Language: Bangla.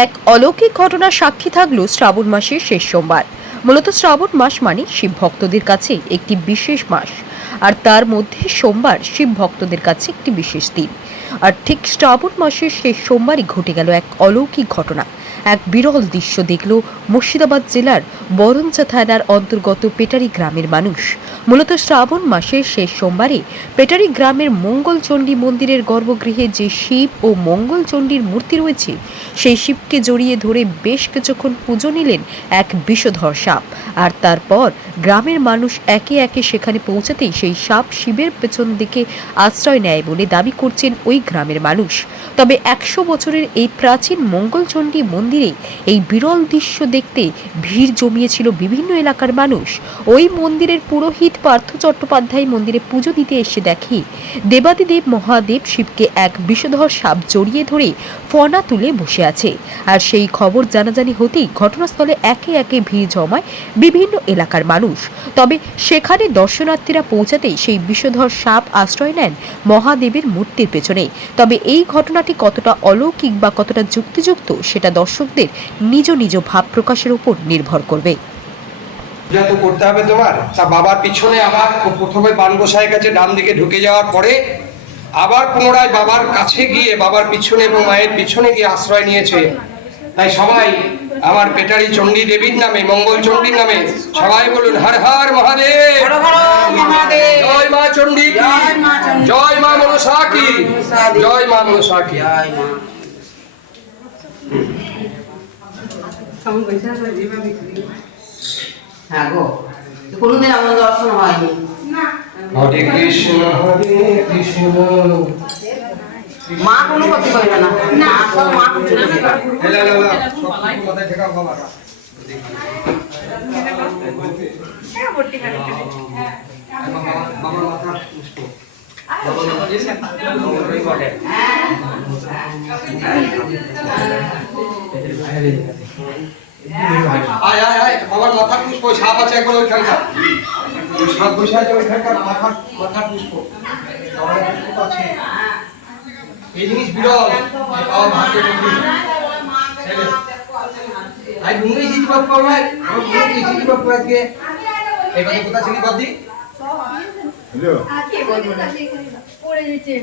এক অলৌকিক ঘটনার সাক্ষী থাকলো শ্রাবণ মাসের শেষ সোমবার। মূলত শ্রাবণ মাস মানে শিব ভক্তদের কাছে একটি বিশেষ মাস, আর তার মধ্যে সোমবার শিব ভক্তদের কাছে একটি বিশেষ দিন। আর ঠিক শ্রাবণ মাসের শেষ সোমবারই ঘটে গেল এক অলৌকিক ঘটনা। এক বিরল দৃশ্য দেখল মুর্শিদাবাদ জেলার বরঞ্চা থানার অন্তর্গত পেটারি গ্রামের মানুষ। মূলত শ্রাবণ মাসের শেষ সোমবারে পেটারি গ্রামের মঙ্গলচণ্ডী মন্দিরের গর্ভগৃহে যে শিব ও মঙ্গলচণ্ডীর মূর্তি রয়েছে, সেই শিবকে জড়িয়ে ধরে বেশ কিছুক্ষণ পুজো নিলেন এক বিষধর সাপ। আর তারপর গ্রামের মানুষ একে একে সেখানে পৌঁছাতেই সেই সাপ শিবের পেছন দিকে আশ্রয় নেয় বলে দাবি করছেন ওই গ্রামের মানুষ। তবে 100 বছরের এই প্রাচীন মঙ্গলচণ্ডী মন্দিরে এই বিরল দৃশ্য দেখতে ভিড় জমিয়েছিল বিভিন্ন এলাকার মানুষ। ওই মন্দিরের পুরোহিত পার্থ চট্টোপাধ্যায় মন্দিরে পুজো দিতে এসে দেখে দেবাদিদেব মহাদেব শিবকে এক বিষধর সাপ জড়িয়ে ধরে ফনা তুলে বসে আছে। আর সেই খবর জানাজানি হতেই ঘটনাস্থলে একে একে ভিড় জমায় বিভিন্ন এলাকার মানুষ। তবে সেখানে দর্শনার্থীরা পৌঁছাতেই সেই বিষধর সাপ আশ্রয় নেন মহাদেবের মূর্তির পেছনে। তবে এই ঘটনাটি কতটা অলৌকিক বা কতটা যুক্তিযুক্ত, সেটা দর্শকদের নিজ নিজ ভাব প্রকাশের উপর নির্ভর করবে। পূজা তো করতে হবে তোমার, তা বাবার পিছনে আবার প্রথমে বান গোসাইয়ের কাছে ডান দিকে ঢুকে যাওয়ার পরে আবার পুনরায় বাবার কাছে গিয়ে বাবার পিছনে এবং মায়ের পিছনে গিয়ে আশ্রয় নিয়েছে। তাই সবাই আমার পেটারি চণ্ডী দেবীর নামে, মঙ্গল চণ্ডীর নামে সবাই বলুন হর হর মহাদেব, জয় মা চণ্ডী কি, জয় মা মনসা কি, জয় মা মনসা কি। হ্যাঁ গো, কোনোদিন আমার দর্শন হয়নি। হরে কৃষ্ণ হরে কৃষ্ণ। মা কোনো ক্ষতি করবে না, না সব মা চলে যাবে। মাথায় ঠেকাও বাবা। বাবার মাথা পুষ্প। আয় আয় আয়, বাবার মাথার পুষ্প, সাপ আছে একবার ওইখানকার, সাপ বসে আছে ওইখানকার, মাথার পুষ্প, বাবার পুষ্প আছে। এই জিনিস বিরল, বাবা ভাগ্যে আই ডুঙ্গি জিত বাপ করবে, আমার মনে কি জিত বাপ আজকে এই কথা কোথা ছিলি বাদি? হ্যালো আজকে বলবো না, পড়ে যেছে।